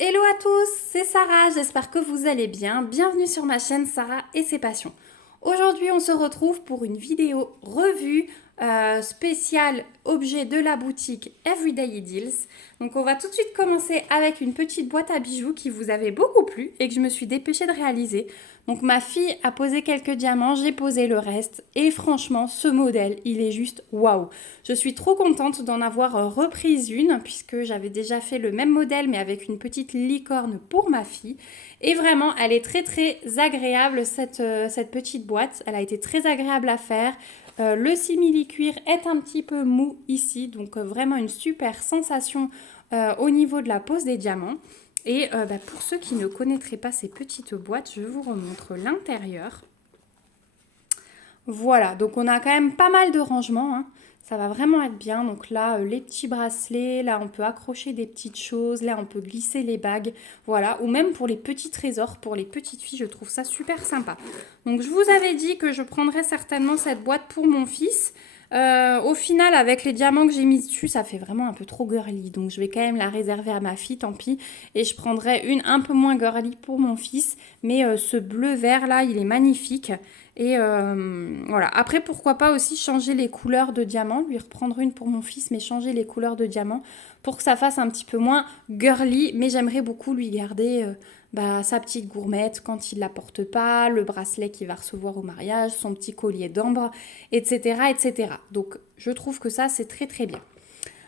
Hello à tous, c'est Sarah, j'espère que vous allez bien. Bienvenue sur ma chaîne Sarah et ses passions. Aujourd'hui, on se retrouve pour une vidéo revue spéciale objet de la boutique Everyday Deals. Donc on va tout de suite commencer avec une petite boîte à bijoux qui vous avait beaucoup plu et que je me suis dépêchée de réaliser. Donc ma fille a posé quelques diamants, j'ai posé le reste et franchement ce modèle il est juste waouh. Je suis trop contente d'en avoir reprise une puisque j'avais déjà fait le même modèle mais avec une petite licorne pour ma fille. Et vraiment elle est très très agréable cette petite boîte. Elle a été très agréable à faire. Le simili-cuir est un petit peu mou ici, donc vraiment une super sensation au niveau de la pose des diamants. Et pour ceux qui ne connaîtraient pas ces petites boîtes, je vous remontre l'intérieur. Voilà, donc on a quand même pas mal de rangements, hein. Ça va vraiment être bien. Donc là, les petits bracelets, là on peut accrocher des petites choses, là on peut glisser les bagues, voilà. Ou même pour les petits trésors, pour les petites filles, je trouve ça super sympa. Donc je vous avais dit que je prendrais certainement cette boîte pour mon fils. Au final, avec les diamants que j'ai mis dessus, ça fait vraiment un peu trop girly. Donc je vais quand même la réserver à ma fille, tant pis. Et je prendrai une un peu moins girly pour mon fils. Mais ce bleu vert là, il est magnifique. Et voilà. Après, pourquoi pas aussi changer les couleurs de diamant, lui reprendre une pour mon fils, mais changer les couleurs de diamant pour que ça fasse un petit peu moins girly. Mais j'aimerais beaucoup lui garder sa petite gourmette quand il la porte pas, le bracelet qu'il va recevoir au mariage, son petit collier d'ambre, etc., etc. Donc, je trouve que ça, c'est très très bien.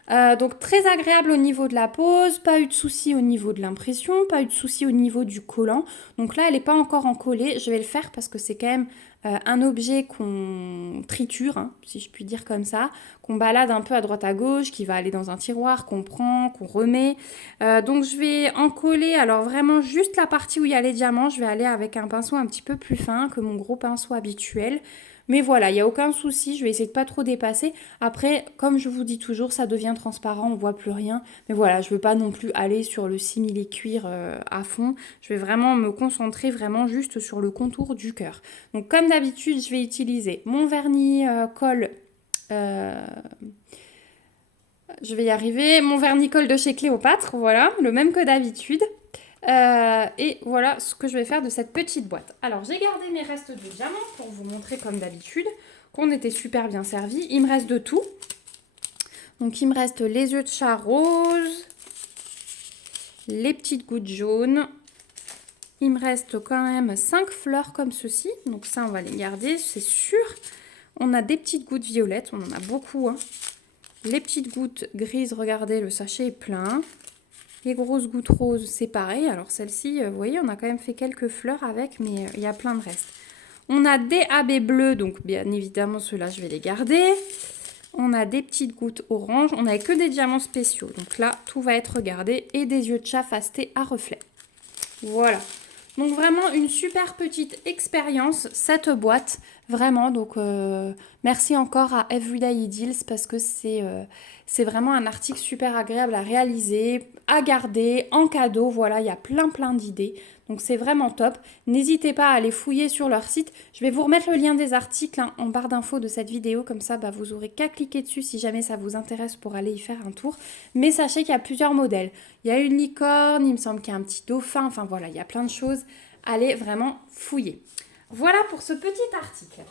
Donc très agréable au niveau de la pose, pas eu de soucis au niveau de l'impression, pas eu de soucis au niveau du collant. Donc là, elle n'est pas encore encollée, je vais le faire parce que c'est quand même un objet qu'on triture, hein, si je puis dire comme ça, qu'on balade un peu à droite à gauche, qui va aller dans un tiroir, qu'on prend, qu'on remet. Donc je vais encoller, alors vraiment juste la partie où il y a les diamants, je vais aller avec un pinceau un petit peu plus fin que mon gros pinceau habituel. Mais voilà, il n'y a aucun souci, je vais essayer de pas trop dépasser. Après, comme je vous dis toujours, ça devient transparent, on voit plus rien. Mais voilà, je veux pas non plus aller sur le simili-cuir à fond. Je vais vraiment me concentrer vraiment juste sur le contour du cœur. Donc comme d'habitude, je vais utiliser mon vernis colle. euh, je vais y arriver. Mon vernis colle de chez Cléopâtre, voilà, le même que d'habitude. Et voilà ce que je vais faire de cette petite boîte. Alors j'ai gardé mes restes de diamants pour vous montrer comme d'habitude qu'on était super bien servi. Il me reste de tout. Donc il me reste les yeux de chat rose, les petites gouttes jaunes. Il me reste quand même 5 fleurs comme ceci. Donc ça on va les garder, c'est sûr. On a des petites gouttes violettes, on en a beaucoup, hein. Les petites gouttes grises, regardez, le sachet est plein. Les grosses gouttes roses, c'est pareil. Alors celle-ci, vous voyez, on a quand même fait quelques fleurs avec, mais il y a plein de restes. On a des AB bleus, donc bien évidemment ceux-là, je vais les garder. On a des petites gouttes orange. On n'avait que des diamants spéciaux. Donc là, tout va être gardé. Et des yeux de chat fastés à reflet. Voilà. Donc vraiment une super petite expérience, cette boîte. Vraiment, donc merci encore à Everyday Deals parce que c'est vraiment un article super agréable à réaliser, à garder, en cadeau. Voilà, il y a plein d'idées. Donc c'est vraiment top. N'hésitez pas à aller fouiller sur leur site. Je vais vous remettre le lien des articles hein, en barre d'infos de cette vidéo. Comme ça, vous aurez qu'à cliquer dessus si jamais ça vous intéresse pour aller y faire un tour. Mais sachez qu'il y a plusieurs modèles. Il y a une licorne, il me semble qu'il y a un petit dauphin. Enfin voilà, il y a plein de choses. Allez vraiment fouiller. Voilà pour ce petit article.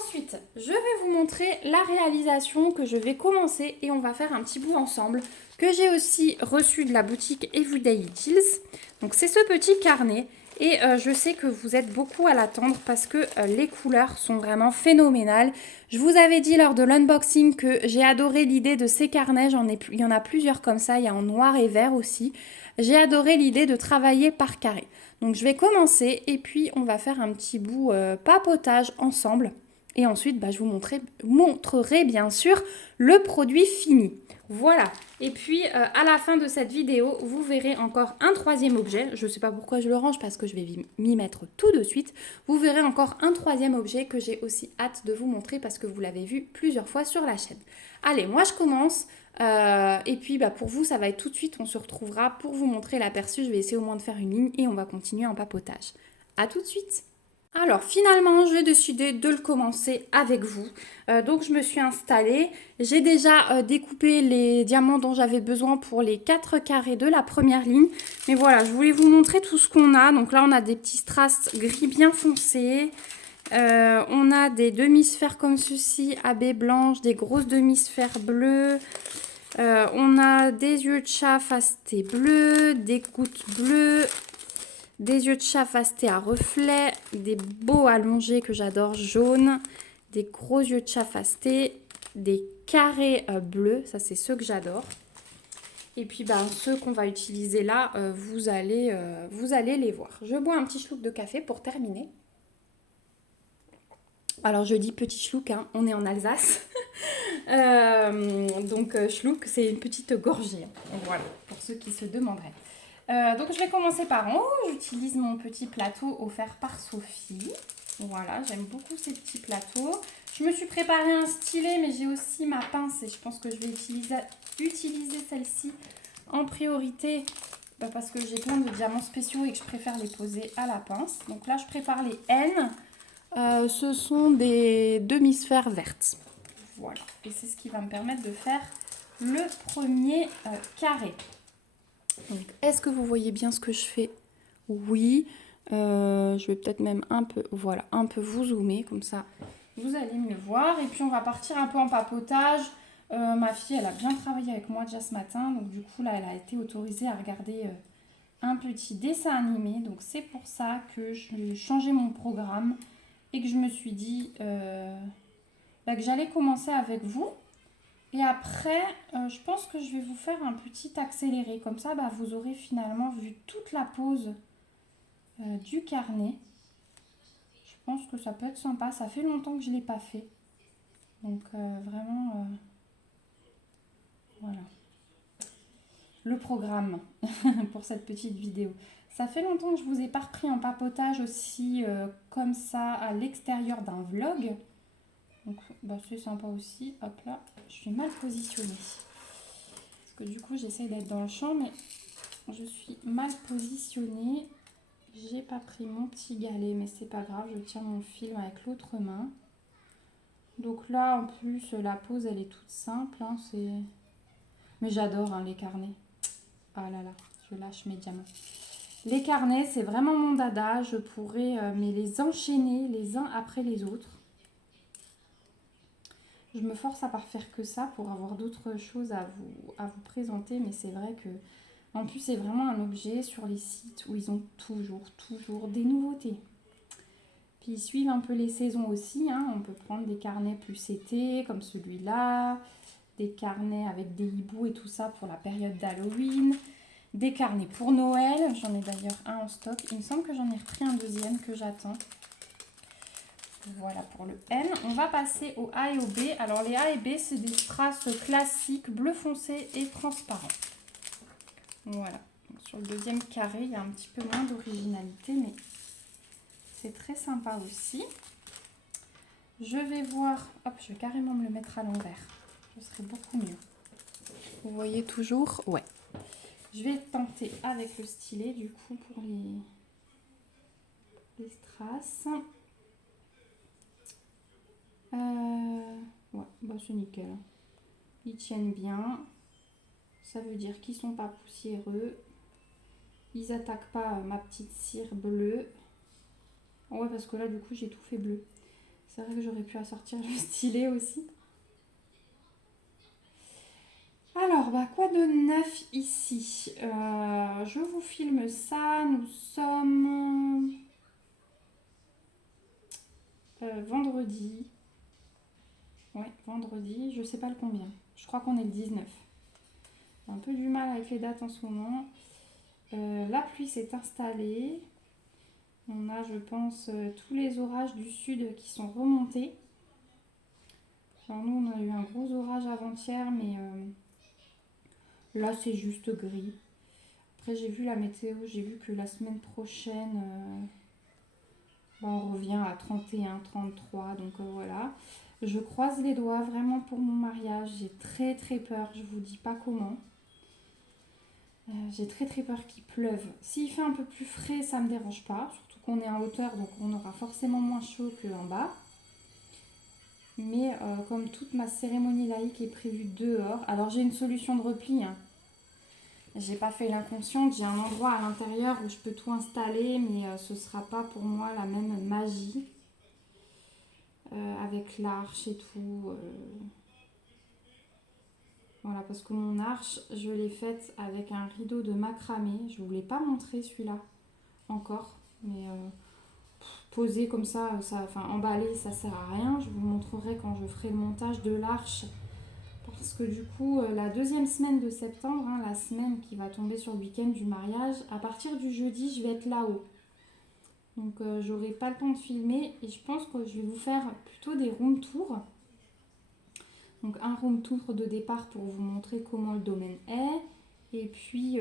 Ensuite, je vais vous montrer la réalisation que je vais commencer et on va faire un petit bout ensemble que j'ai aussi reçu de la boutique Everyday Deals. Donc c'est ce petit carnet et je sais que vous êtes beaucoup à l'attendre parce que les couleurs sont vraiment phénoménales. Je vous avais dit lors de l'unboxing que j'ai adoré l'idée de ces carnets, il y en a plusieurs comme ça, il y a en noir et vert aussi. J'ai adoré l'idée de travailler par carré. Donc je vais commencer et puis on va faire un petit bout papotage ensemble. Et ensuite, je vous montrerai bien sûr le produit fini. Voilà. Et puis, à la fin de cette vidéo, vous verrez encore un troisième objet. Je ne sais pas pourquoi je le range parce que je vais m'y mettre tout de suite. Vous verrez encore un troisième objet que j'ai aussi hâte de vous montrer parce que vous l'avez vu plusieurs fois sur la chaîne. Allez, moi je commence. Et puis, pour vous, ça va être tout de suite. On se retrouvera pour vous montrer l'aperçu. Je vais essayer au moins de faire une ligne et on va continuer en papotage. À tout de suite. Alors finalement, j'ai décidé de le commencer avec vous. Donc je me suis installée. J'ai déjà découpé les diamants dont j'avais besoin pour les 4 carrés de la première ligne. Mais voilà, je voulais vous montrer tout ce qu'on a. Donc là, on a des petits strass gris bien foncés. On a des demi-sphères comme ceci, à baies blanches, des grosses demi-sphères bleues. On a des yeux de chat fastés bleus, des gouttes bleues, des yeux de chat fastés à reflets, des beaux allongés que j'adore jaunes, des gros yeux de chat fastés, des carrés bleus, ça c'est ceux que j'adore. Et puis ceux qu'on va utiliser là, vous allez les voir. Je bois un petit schluck de café pour terminer. Alors je dis petit schluck, hein, on est en Alsace. Schluck, c'est une petite gorgée. Voilà, pour ceux qui se demanderaient. Donc je vais commencer par en haut. J'utilise mon petit plateau offert par Sophie. Voilà, j'aime beaucoup ces petits plateaux. Je me suis préparé un stylet, mais j'ai aussi ma pince et je pense que je vais utiliser celle-ci en priorité parce que j'ai plein de diamants spéciaux et que je préfère les poser à la pince. Donc là, je prépare les N. Ce sont des demi-sphères vertes. Voilà, et c'est ce qui va me permettre de faire le premier carré. Donc, est-ce que vous voyez bien ce que je fais? Oui. Je vais peut-être même un peu vous zoomer, comme ça vous allez mieux voir. Et puis on va partir un peu en papotage. Ma fille, elle a bien travaillé avec moi déjà ce matin. Donc du coup, là, elle a été autorisée à regarder un petit dessin animé. Donc c'est pour ça que j'ai changé mon programme et que je me suis dit que j'allais commencer avec vous. Et après, je pense que je vais vous faire un petit accéléré. Comme ça, vous aurez finalement vu toute la pose du carnet. Je pense que ça peut être sympa. Ça fait longtemps que je ne l'ai pas fait. Donc vraiment, voilà. Le programme pour cette petite vidéo. Ça fait longtemps que je ne vous ai pas repris en papotage aussi comme ça à l'extérieur d'un vlog. Donc c'est sympa aussi. Hop là, je suis mal positionnée. Parce que du coup, j'essaie d'être dans le champ, mais je suis mal positionnée. J'ai pas pris mon petit galet, mais c'est pas grave, je tiens mon film avec l'autre main. Donc là, en plus, la pose, elle est toute simple. Hein, mais j'adore les carnets. Ah là là, je lâche mes diamants. Les carnets, c'est vraiment mon dada. Je pourrais mais les enchaîner les uns après les autres. Je me force à pas faire que ça pour avoir d'autres choses à vous présenter, mais c'est vrai que en plus c'est vraiment un objet sur les sites où ils ont toujours des nouveautés. Puis ils suivent un peu les saisons aussi, hein. On peut prendre des carnets plus été comme celui-là, des carnets avec des hiboux et tout ça pour la période d'Halloween, des carnets pour Noël, j'en ai d'ailleurs un en stock, il me semble que j'en ai repris un deuxième que j'attends. Voilà pour le N. On va passer au A et au B. Alors les A et B, c'est des strass classiques, bleu foncé et transparent. Voilà. Donc, sur le deuxième carré, il y a un petit peu moins d'originalité, mais c'est très sympa aussi. Je vais voir... Hop, je vais carrément me le mettre à l'envers. Ce serait beaucoup mieux. Vous voyez toujours? Ouais. Je vais tenter avec le stylet, du coup, pour les strass. Ouais, c'est nickel. Ils tiennent bien. Ça veut dire qu'ils sont pas poussiéreux. Ils attaquent pas ma petite cire bleue. Ouais, parce que là, du coup, j'ai tout fait bleu. C'est vrai que j'aurais pu assortir le stylet aussi. Alors, quoi de neuf ici? Je vous filme ça. Nous sommes vendredi. Ouais, vendredi. Je sais pas le combien. Je crois qu'on est le 19. J'ai un peu du mal avec les dates en ce moment. La pluie s'est installée. On a, je pense, tous les orages du sud qui sont remontés. Alors nous, on a eu un gros orage avant-hier, mais là, c'est juste gris. Après, j'ai vu la météo, j'ai vu que la semaine prochaine, on revient à 31, 33, donc voilà. Je croise les doigts vraiment pour mon mariage. J'ai très peur, je vous dis pas comment. J'ai très peur qu'il pleuve. S'il fait un peu plus frais, ça me dérange pas, surtout qu'on est en hauteur, donc on aura forcément moins chaud qu'en bas. Mais comme toute ma cérémonie laïque est prévue dehors, alors j'ai une solution de repli, hein. J'ai pas fait l'inconsciente, j'ai un endroit à l'intérieur où je peux tout installer, mais ce sera pas pour moi la même magie avec l'arche et tout. Voilà, parce que mon arche, je l'ai faite avec un rideau de macramé. Je vous l'ai pas montré celui-là encore, mais posé comme ça, enfin emballé, ça sert à rien. Je vous montrerai quand je ferai le montage de l'arche. Parce que du coup, la deuxième semaine de septembre, hein, la semaine qui va tomber sur le week-end du mariage, à partir du jeudi, je vais être là-haut. Donc j'aurai pas le temps de filmer et je pense que je vais vous faire plutôt des room tours. Donc un room tour de départ pour vous montrer comment le domaine est. Et puis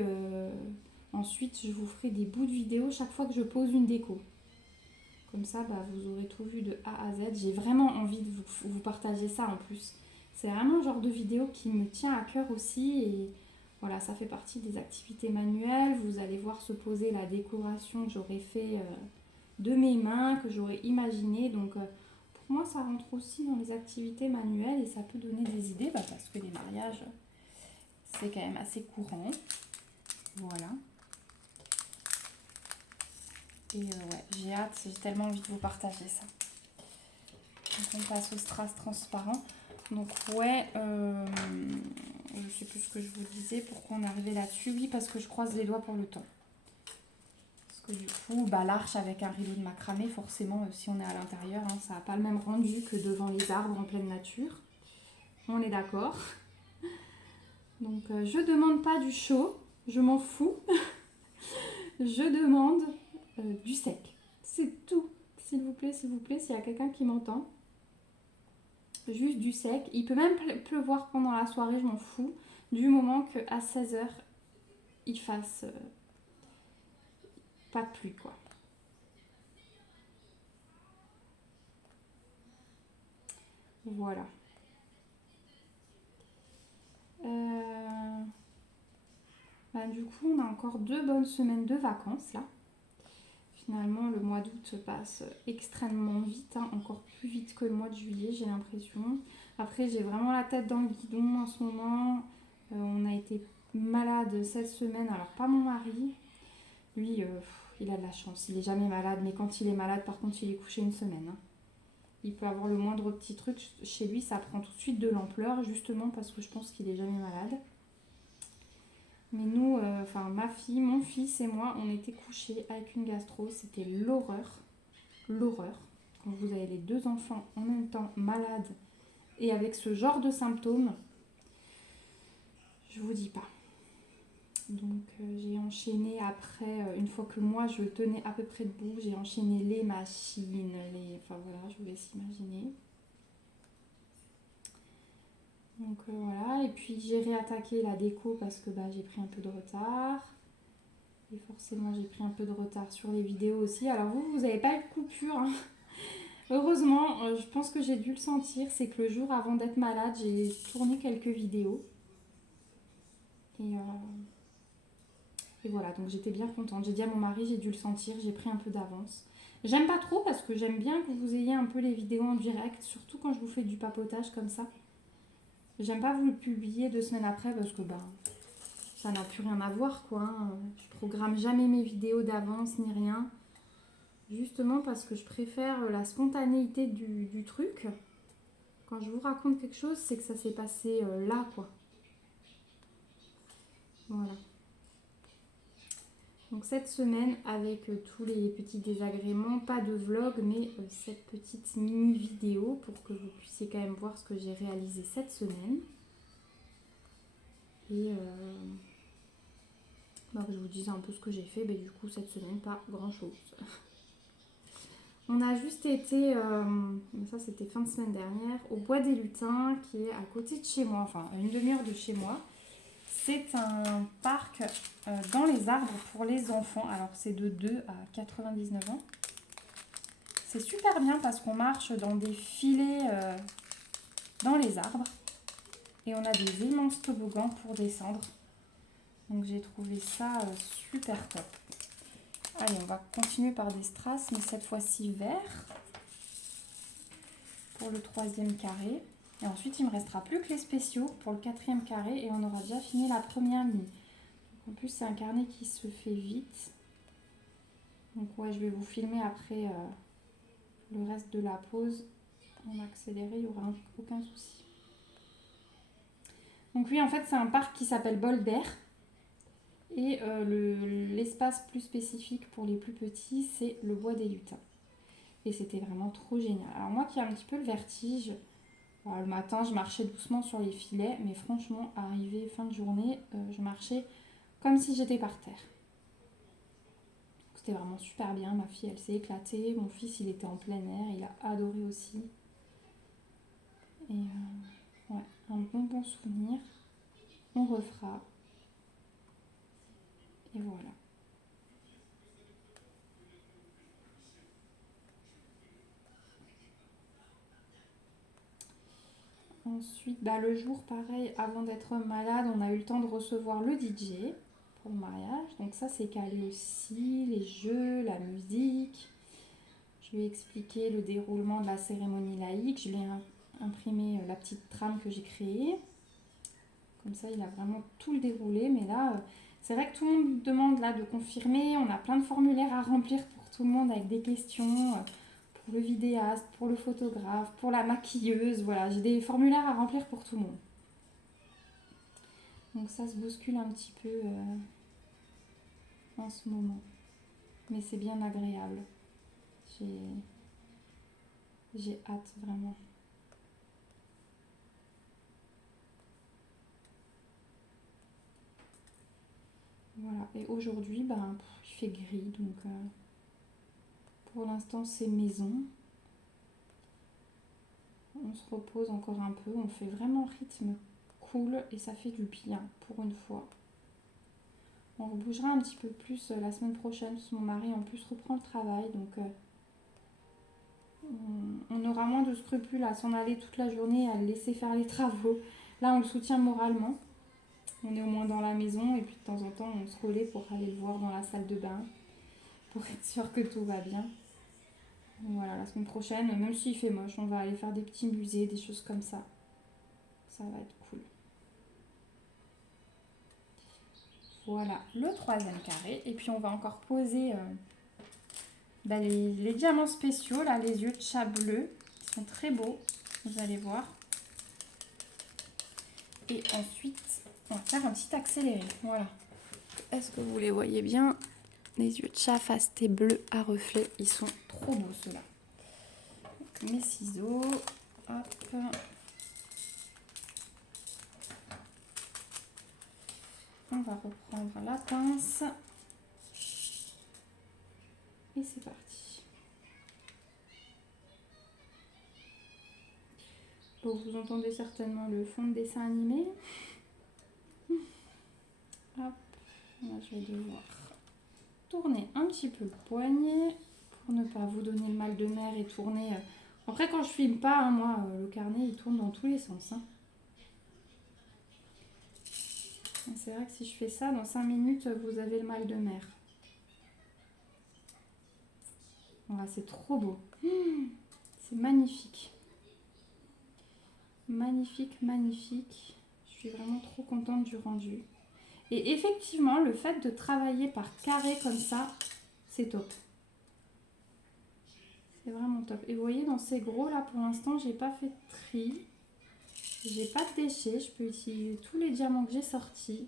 ensuite, je vous ferai des bouts de vidéo chaque fois que je pose une déco. Comme ça, vous aurez tout vu de A à Z. J'ai vraiment envie de vous partager ça en plus. C'est vraiment le genre de vidéo qui me tient à cœur aussi. Et voilà, ça fait partie des activités manuelles. Vous allez voir se poser la décoration que j'aurais fait de mes mains, que j'aurais imaginé. Donc pour moi, ça rentre aussi dans les activités manuelles et ça peut donner des idées parce que les mariages, c'est quand même assez courant. Voilà. Et ouais, j'ai hâte, j'ai tellement envie de vous partager ça. Donc on passe au strass transparent. Donc ouais, je sais plus ce que je vous disais, pourquoi on est arrivé là-dessus. Oui, parce que je croise les doigts pour le temps. Parce que du coup, l'arche avec un rideau de macramé, forcément, si on est à l'intérieur, hein, ça n'a pas le même rendu que devant les arbres en pleine nature. On est d'accord. Donc je demande pas du chaud, je m'en fous. Je demande du sec. C'est tout. S'il vous plaît, s'il y a quelqu'un qui m'entend. Juste du sec. Il peut même pleuvoir pendant la soirée, je m'en fous. Du moment qu'à 16h, il fasse pas de pluie, quoi. Voilà. Du coup, on a encore 2 bonnes semaines de vacances, là. Finalement, le mois d'août passe extrêmement vite, hein, encore plus vite que le mois de juillet, j'ai l'impression. Après, j'ai vraiment la tête dans le guidon en ce moment. On a été malade cette semaine, alors pas mon mari. Lui, il a de la chance, il est jamais malade, mais quand il est malade, par contre, il est couché une semaine, hein. Il peut avoir le moindre petit truc, chez lui, ça prend tout de suite de l'ampleur, justement parce que je pense qu'il est jamais malade. Mais nous, ma fille, mon fils et moi, on était couchés avec une gastro. C'était l'horreur. L'horreur. Quand vous avez les 2 enfants en même temps malades et avec ce genre de symptômes, je vous dis pas. Donc j'ai enchaîné après, une fois que moi je tenais à peu près debout, j'ai enchaîné les machines, enfin voilà, je vous laisse imaginer. Donc voilà, et puis j'ai réattaqué la déco parce que j'ai pris un peu de retard. Et forcément j'ai pris un peu de retard sur les vidéos aussi. Alors vous n'avez pas eu de coupure, hein. Heureusement, je pense que j'ai dû le sentir, c'est que le jour avant d'être malade, j'ai tourné quelques vidéos. Et voilà, donc j'étais bien contente. J'ai dit à mon mari, j'ai dû le sentir, j'ai pris un peu d'avance. J'aime pas trop parce que j'aime bien que vous ayez un peu les vidéos en direct, surtout quand je vous fais du papotage comme ça. J'aime pas vous le publier 2 semaines après parce que ça n'a plus rien à voir, quoi, hein. Je programme jamais mes vidéos d'avance ni rien. Justement parce que je préfère la spontanéité du truc. Quand je vous raconte quelque chose, c'est que ça s'est passé là, quoi. Voilà. Donc cette semaine, avec tous les petits désagréments, pas de vlog, mais cette petite mini vidéo pour que vous puissiez quand même voir ce que j'ai réalisé cette semaine. Et que je vous disais un peu ce que j'ai fait, du coup cette semaine, pas grand chose. On a juste été, ça c'était fin de semaine dernière, au Bois des Lutins, qui est à côté de chez moi, enfin à une demi-heure de chez moi. C'est un parc dans les arbres pour les enfants. Alors c'est de 2 à 99 ans. C'est super bien parce qu'on marche dans des filets dans les arbres. Et on a des immenses toboggans pour descendre. Donc j'ai trouvé ça super top. Allez, on va continuer par des strass, mais cette fois-ci vert pour le 3e carré. Et ensuite, il ne me restera plus que les spéciaux pour le 4e carré et on aura déjà fini la première ligne. En plus, c'est un carnet qui se fait vite. Donc ouais, je vais vous filmer après le reste de la pause. En accéléré, il n'y aura aucun souci. Donc oui, en fait, c'est un parc qui s'appelle Bol d'Air. Et l'espace plus spécifique pour les plus petits, c'est le bois des lutins. Et c'était vraiment trop génial. Alors moi qui ai un petit peu le vertige, le matin je marchais doucement sur les filets, mais franchement, arrivé fin de journée, je marchais comme si j'étais par terre. C'était vraiment super bien, ma fille elle s'est éclatée, mon fils il était en plein air, il a adoré aussi. Et ouais, un bon souvenir. On refera. Et voilà. Ensuite, le jour, pareil, avant d'être malade, on a eu le temps de recevoir le DJ pour le mariage. Donc ça, c'est calé aussi, les jeux, la musique. Je lui ai expliqué le déroulement de la cérémonie laïque. Je lui ai imprimé la petite trame que j'ai créée. Comme ça, il a vraiment tout le déroulé. Mais là, c'est vrai que tout le monde demande là de confirmer. On a plein de formulaires à remplir pour tout le monde avec des questions. Pour le vidéaste, pour le photographe, pour la maquilleuse, voilà, j'ai des formulaires à remplir pour tout le monde. Donc ça se bouscule un petit peu en ce moment. Mais c'est bien agréable. J'ai hâte vraiment. Voilà, et aujourd'hui, il fait gris, donc pour l'instant c'est maison. On se repose encore un peu, on fait vraiment rythme cool et ça fait du bien pour une fois. On rebougera un petit peu plus la semaine prochaine parce que mon mari en plus reprend le travail, donc on aura moins de scrupules à s'en aller toute la journée et à le laisser faire les travaux. Là on le soutient moralement, on est au moins dans la maison et puis de temps en temps on se relaie pour aller le voir dans la salle de bain pour être sûr que tout va bien. Voilà, la semaine prochaine, même s'il fait moche, on va aller faire des petits musées, des choses comme ça. Ça va être cool. Voilà, le 3e carré. Et puis on va encore poser les diamants spéciaux, là, les yeux de chat bleu. Ils sont très beaux, vous allez voir. Et ensuite, on va faire un petit accéléré. Voilà. Est-ce que vous les voyez bien? Les yeux de chat face thé bleu à reflets, ils sont trop beaux ceux-là. Mes ciseaux, hop. On va reprendre la pince. Et c'est parti. Bon, vous entendez certainement le fond de dessin animé. Hop, là je vais devoir tourner un petit peu le poignet pour ne pas vous donner le mal de mer et tourner. Après quand je filme pas, moi le carnet il tourne dans tous les sens. C'est vrai que si je fais ça, dans 5 minutes, vous avez le mal de mer. Voilà, c'est trop beau. C'est magnifique. Magnifique, magnifique. Je suis vraiment trop contente du rendu. Et effectivement, le fait de travailler par carré comme ça, c'est top. C'est vraiment top. Et vous voyez, dans ces gros là, pour l'instant, j'ai pas fait de tri. J'ai pas de déchets. Je peux utiliser tous les diamants que j'ai sortis.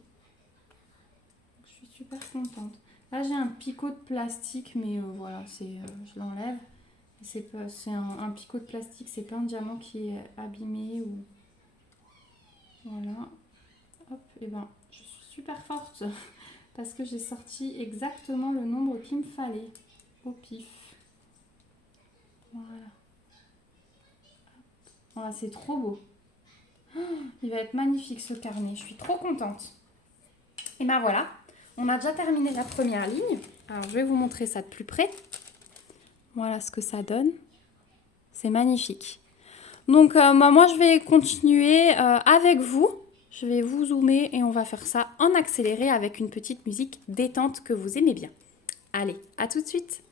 Je suis super contente. Là, j'ai un picot de plastique, mais voilà, je l'enlève. C'est un picot de plastique, c'est pas un diamant qui est abîmé ou... Voilà. Hop, et je suis super forte parce que j'ai sorti exactement le nombre qu'il me fallait au pif. Voilà. Voilà, c'est trop beau. Il va être magnifique ce carnet, je suis trop contente. Et voilà, on a déjà terminé la première ligne. Alors je vais vous montrer ça de plus près. Voilà ce que ça donne. C'est magnifique. Donc moi je vais continuer avec vous. Je vais vous zoomer et on va faire ça en accéléré avec une petite musique détente que vous aimez bien. Allez, à tout de suite.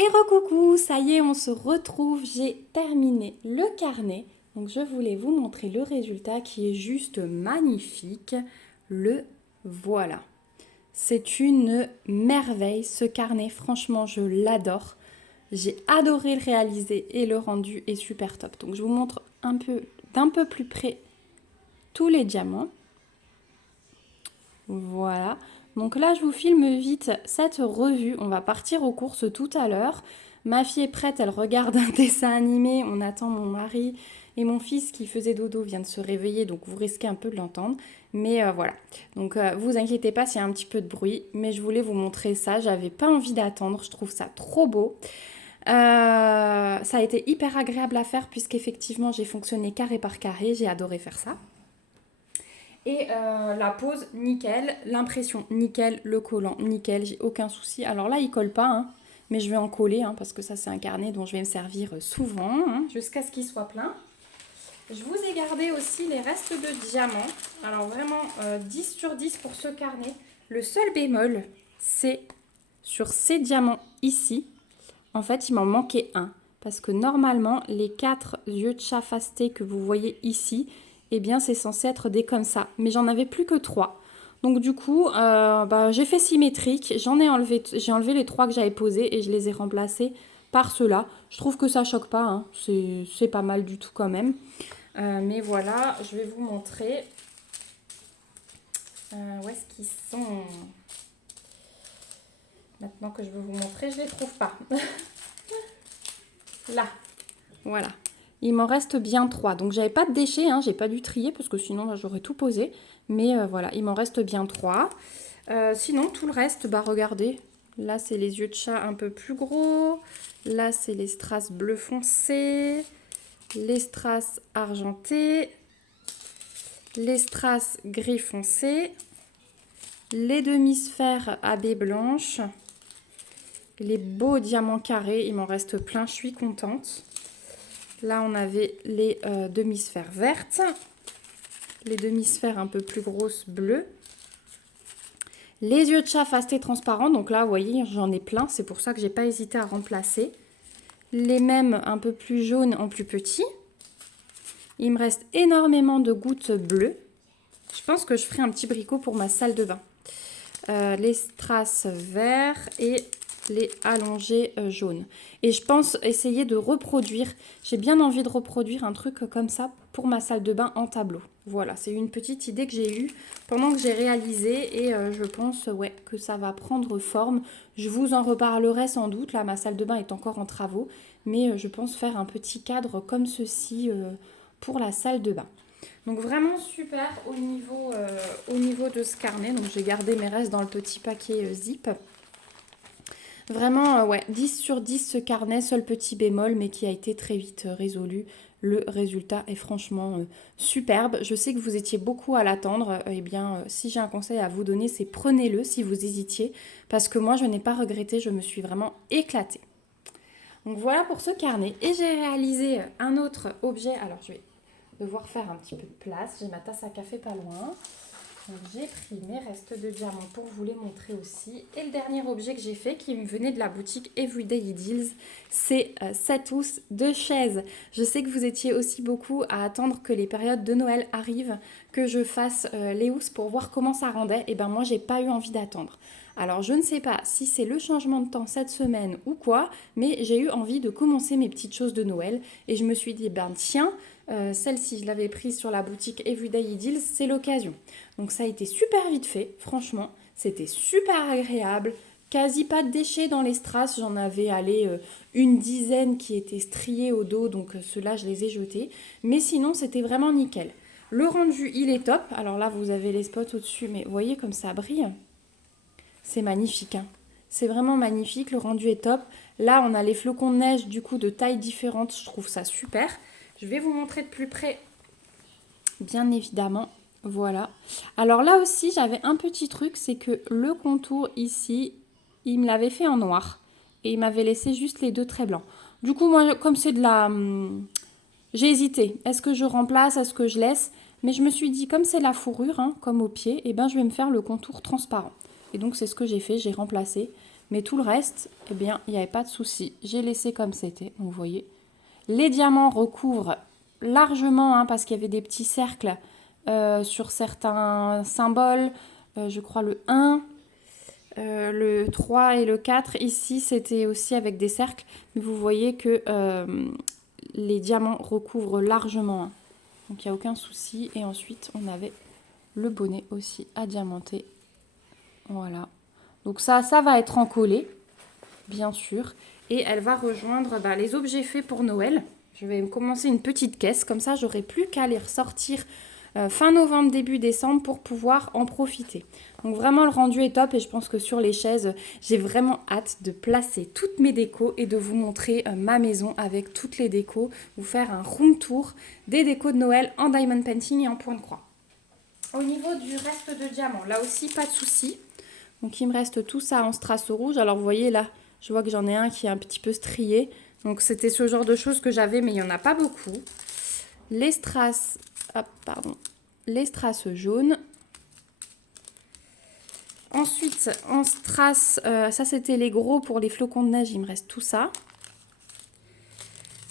Et recoucou, ça y est, on se retrouve, j'ai terminé le carnet. Donc je voulais vous montrer le résultat qui est juste magnifique. Le voilà. C'est une merveille ce carnet, franchement je l'adore. J'ai adoré le réaliser et le rendu est super top. Donc je vous montre d'un peu plus près tous les diamants. Voilà. Donc là, je vous filme vite cette revue. On va partir aux courses tout à l'heure. Ma fille est prête, elle regarde un dessin animé. On attend mon mari et mon fils qui faisait dodo vient de se réveiller, donc vous risquez un peu de l'entendre. Mais voilà. Donc vous inquiétez pas s'il y a un petit peu de bruit, mais je voulais vous montrer ça. J'avais pas envie d'attendre, je trouve ça trop beau. Ça a été hyper agréable à faire puisqu'effectivement j'ai fonctionné carré par carré, j'ai adoré faire ça. Et la pose, nickel. L'impression, nickel. Le collant, nickel. J'ai aucun souci. Alors là, il colle pas, hein, mais je vais en coller, hein, parce que ça, c'est un carnet dont je vais me servir souvent, hein, jusqu'à ce qu'il soit plein. Je vous ai gardé aussi les restes de diamants. Alors vraiment, 10 sur 10 pour ce carnet. Le seul bémol, c'est sur ces diamants ici. En fait, il m'en manquait un. Parce que normalement, les 4 yeux de chat fastés que vous voyez ici, eh bien, c'est censé être des comme ça. Mais j'en avais plus que 3. Donc du coup, j'ai fait symétrique. J'ai enlevé les 3 que j'avais posés et je les ai remplacés par ceux-là. Je trouve que ça choque pas, hein. C'est pas mal du tout quand même. Mais voilà, je vais vous montrer. Où est-ce qu'ils sont? Maintenant que je veux vous montrer, je ne les trouve pas. Là, voilà. Il m'en reste bien 3. Donc, j'avais pas de déchets, hein, j'ai pas dû trier parce que sinon, là, j'aurais tout posé. Mais voilà, il m'en reste bien 3. Sinon, tout le reste, regardez. Là, c'est les yeux de chat un peu plus gros. Là, c'est les strass bleu foncé. Les strass argentés. Les strass gris foncé. Les demi-sphères à baies blanches. Les beaux diamants carrés, il m'en reste plein, je suis contente. Là, on avait les demi-sphères vertes, les demi-sphères un peu plus grosses bleues, les yeux de chat fastés transparents. Donc là, vous voyez, j'en ai plein, c'est pour ça que j'ai pas hésité à remplacer. Les mêmes un peu plus jaunes en plus petit. Il me reste énormément de gouttes bleues. Je pense que je ferai un petit bricot pour ma salle de bain. Les strass verts et les allongés jaunes. Et je pense essayer de reproduire, j'ai bien envie de reproduire un truc comme ça pour ma salle de bain en tableau. Voilà, c'est une petite idée que j'ai eue pendant que j'ai réalisé et je pense que ça va prendre forme. Je vous en reparlerai sans doute, là ma salle de bain est encore en travaux, mais je pense faire un petit cadre comme ceci pour la salle de bain. Donc vraiment super au niveau de ce carnet. Donc j'ai gardé mes restes dans le petit paquet zip. Vraiment, 10 sur 10 ce carnet, seul petit bémol, mais qui a été très vite résolu. Le résultat est franchement superbe. Je sais que vous étiez beaucoup à l'attendre. Si j'ai un conseil à vous donner, c'est prenez-le si vous hésitiez. Parce que moi, je n'ai pas regretté, je me suis vraiment éclatée. Donc voilà pour ce carnet. Et j'ai réalisé un autre objet. Alors je vais devoir faire un petit peu de place. J'ai ma tasse à café pas loin. J'ai pris mes restes de diamants pour vous les montrer aussi. Et le dernier objet que j'ai fait, qui me venait de la boutique Everyday Deals, c'est cette housse de chaise. Je sais que vous étiez aussi beaucoup à attendre que les périodes de Noël arrivent, que je fasse les housses pour voir comment ça rendait. Et ben moi, j'ai pas eu envie d'attendre. Alors je ne sais pas si c'est le changement de temps cette semaine ou quoi, mais j'ai eu envie de commencer mes petites choses de Noël. Et je me suis dit, tiens, celle-ci, je l'avais prise sur la boutique Everyday Deals, c'est l'occasion. Donc ça a été super vite fait, franchement, c'était super agréable. Quasi pas de déchets dans les strass, j'en avais une dizaine qui étaient striés au dos, donc ceux-là je les ai jetés. Mais sinon c'était vraiment nickel. Le rendu il est top, alors là vous avez les spots au-dessus, mais vous voyez comme ça brille. C'est magnifique, hein. C'est vraiment magnifique, le rendu est top. Là on a les flocons de neige du coup de tailles différentes, je trouve ça super. Je vais vous montrer de plus près, bien évidemment. Voilà. Alors là aussi, j'avais un petit truc, c'est que le contour ici, il me l'avait fait en noir. Et il m'avait laissé juste les deux traits blancs. Du coup, moi, comme c'est de la... j'ai hésité. Est-ce que je remplace, est-ce que je laisse? Mais je me suis dit, comme c'est la fourrure, hein, comme au pied, je vais me faire le contour transparent. Et donc, c'est ce que j'ai fait, j'ai remplacé. Mais tout le reste, il n'y avait pas de souci. J'ai laissé comme c'était, vous voyez. Les diamants recouvrent largement, hein, parce qu'il y avait des petits cercles sur certains symboles. Je crois le 1, le 3 et le 4. Ici, c'était aussi avec des cercles. Mais vous voyez que les diamants recouvrent largement, hein. Donc, il n'y a aucun souci. Et ensuite, on avait le bonnet aussi à diamanter. Voilà. Donc ça va être encollé, bien sûr. Et elle va rejoindre les objets faits pour Noël. Je vais commencer une petite caisse, comme ça j'aurai plus qu'à les ressortir fin novembre, début décembre pour pouvoir en profiter. Donc vraiment le rendu est top et je pense que sur les chaises, j'ai vraiment hâte de placer toutes mes décos et de vous montrer ma maison avec toutes les décos, vous faire un room tour des décos de Noël en diamond painting et en point de croix. Au niveau du reste de diamants, là aussi pas de souci. Donc il me reste tout ça en strass rouge. Alors vous voyez là, je vois que j'en ai un qui est un petit peu strié. Donc c'était ce genre de choses que j'avais, mais il n'y en a pas beaucoup. Les strass, les strass jaunes. Ensuite, en strass, ça c'était les gros pour les flocons de neige, il me reste tout ça.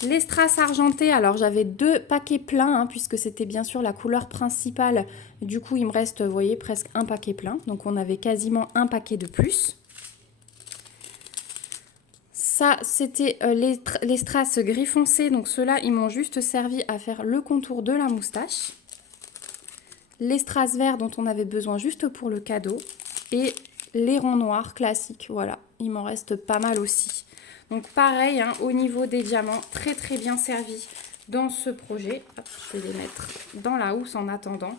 Les strass argentés, alors j'avais 2 paquets pleins, puisque c'était bien sûr la couleur principale. Du coup, il me reste, vous voyez, presque un paquet plein. Donc on avait quasiment un paquet de plus. Ça, c'était les strass gris foncé. Donc ceux-là, ils m'ont juste servi à faire le contour de la moustache. Les strass verts dont on avait besoin juste pour le cadeau. Et les ronds noirs classiques. Voilà, il m'en reste pas mal aussi. Donc pareil, au niveau des diamants, très très bien servi dans ce projet. Hop, je vais les mettre dans la housse en attendant.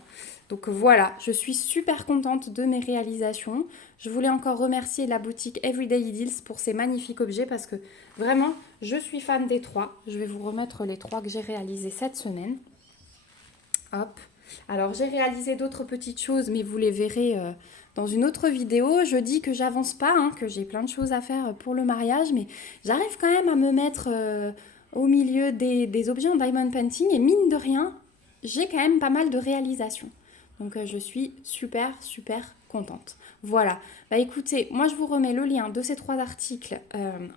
Donc voilà, je suis super contente de mes réalisations. Je voulais encore remercier la boutique Everyday Deals pour ces magnifiques objets parce que vraiment, je suis fan des 3. Je vais vous remettre les 3 que j'ai réalisés cette semaine. Hop. Alors j'ai réalisé d'autres petites choses, mais vous les verrez dans une autre vidéo. Je dis que j'avance pas, que j'ai plein de choses à faire pour le mariage, mais j'arrive quand même à me mettre au milieu des objets en diamond painting et mine de rien, j'ai quand même pas mal de réalisations. Donc je suis super contente. Voilà, écoutez, moi je vous remets le lien de ces 3 articles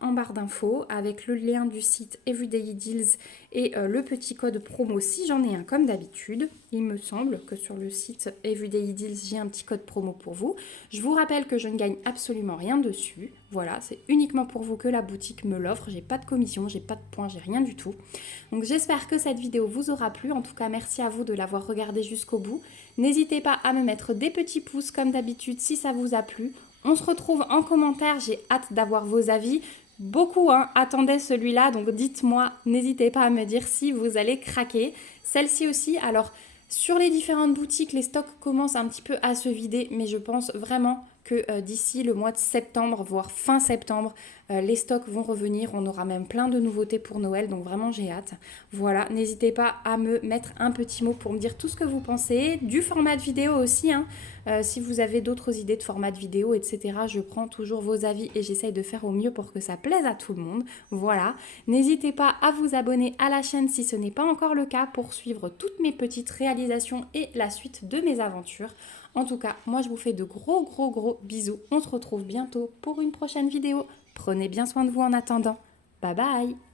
en barre d'infos avec le lien du site Everyday Deals et le petit code promo si j'en ai un comme d'habitude. Il me semble que sur le site Everyday Deals j'ai un petit code promo pour vous. Je vous rappelle que je ne gagne absolument rien dessus. Voilà, c'est uniquement pour vous que la boutique me l'offre. J'ai pas de commission, j'ai pas de points, j'ai rien du tout. Donc j'espère que cette vidéo vous aura plu. En tout cas, merci à vous de l'avoir regardée jusqu'au bout. N'hésitez pas à me mettre des petits pouces comme d'habitude si ça vous a plu. On se retrouve en commentaire, j'ai hâte d'avoir vos avis. Beaucoup attendaient celui-là, donc dites-moi, n'hésitez pas à me dire si vous allez craquer. Celle-ci aussi, alors sur les différentes boutiques, les stocks commencent un petit peu à se vider, mais je pense vraiment que d'ici le mois de septembre, voire fin septembre, les stocks vont revenir. On aura même plein de nouveautés pour Noël, donc vraiment j'ai hâte. Voilà, n'hésitez pas à me mettre un petit mot pour me dire tout ce que vous pensez. Du format de vidéo aussi, si vous avez d'autres idées de format de vidéo, etc. Je prends toujours vos avis et j'essaye de faire au mieux pour que ça plaise à tout le monde. Voilà, n'hésitez pas à vous abonner à la chaîne si ce n'est pas encore le cas pour suivre toutes mes petites réalisations et la suite de mes aventures. En tout cas, moi je vous fais de gros bisous. On se retrouve bientôt pour une prochaine vidéo. Prenez bien soin de vous en attendant. Bye bye!